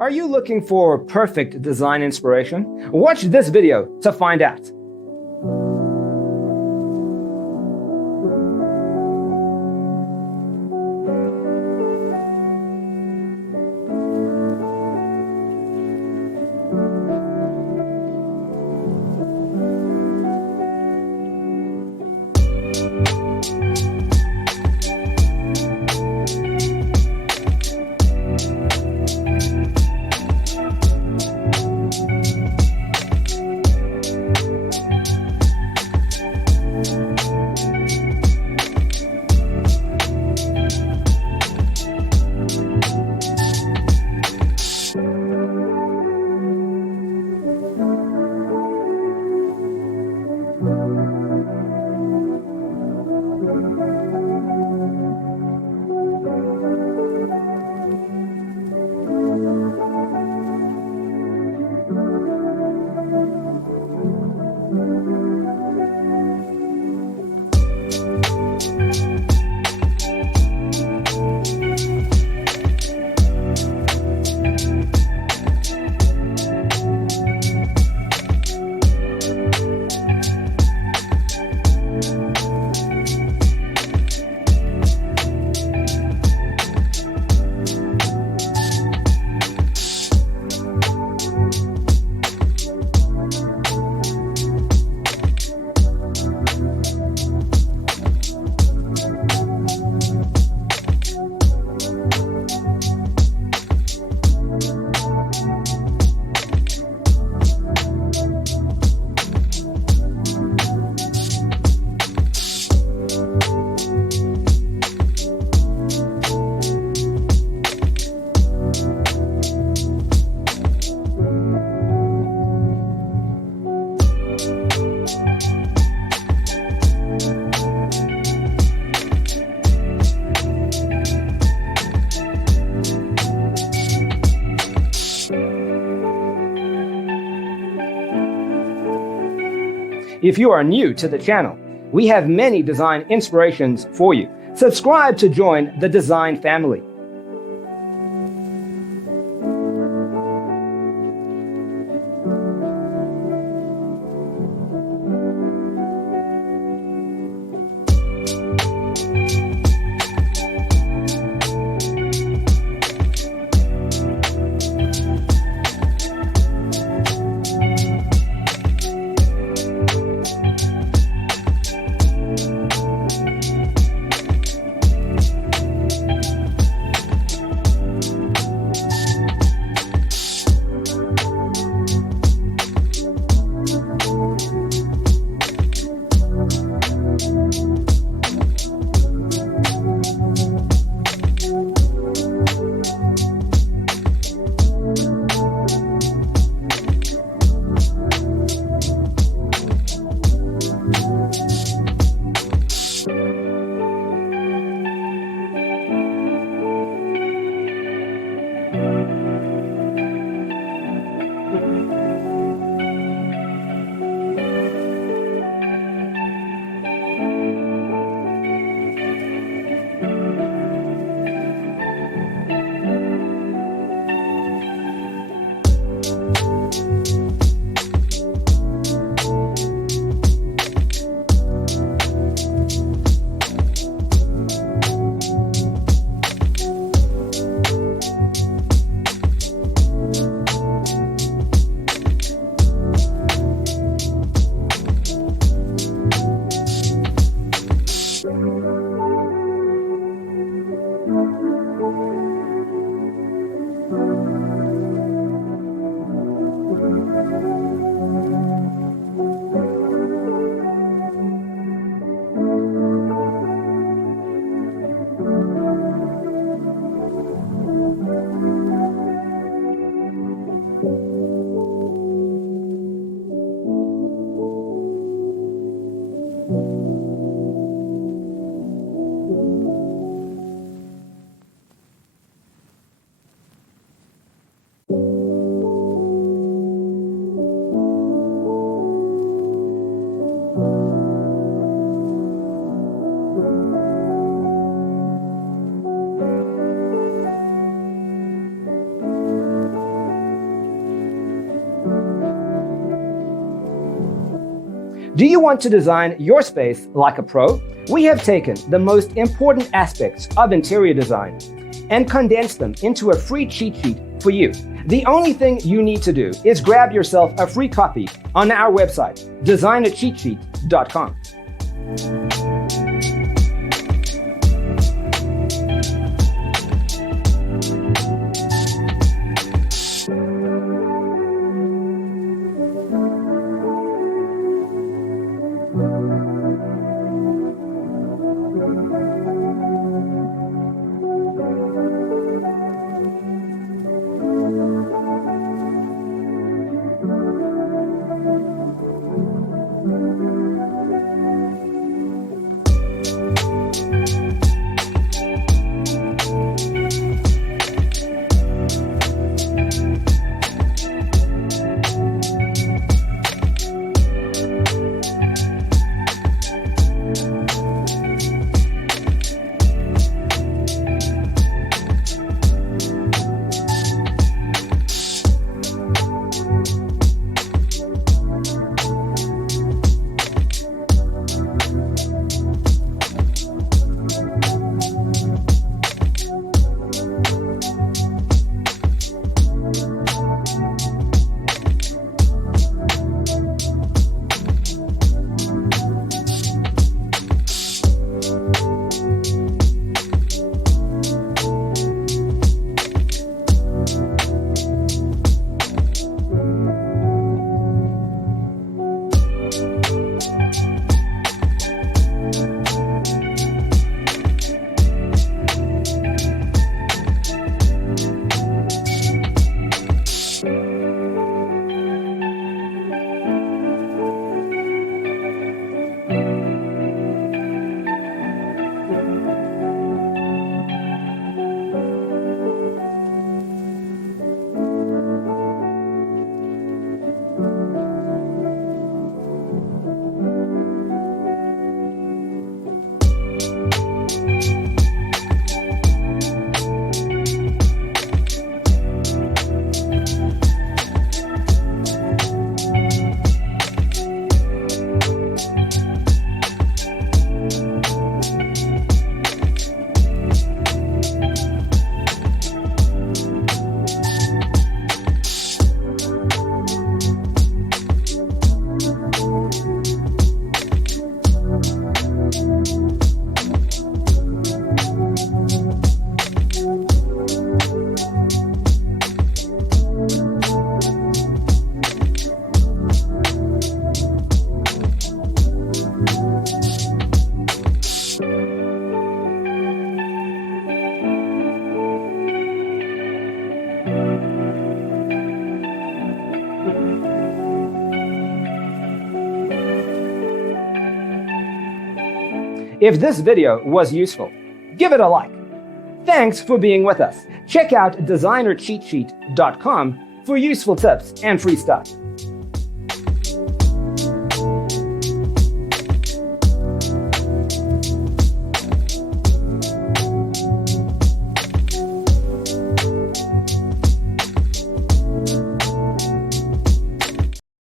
Are you looking for perfect design inspiration? Watch this video to find out. If you are new to the channel, we have many design inspirations for you. Subscribe to join the design family. Do you want to design your space like a pro? We have taken the most important aspects of interior design and condensed them into a free cheat sheet for you. The only thing you need to do is grab yourself a free copy on our website, designercheatsheet.com. If this video was useful, give it a like. Thanks for being with us. Check out designercheatsheet.com for useful tips and free stuff.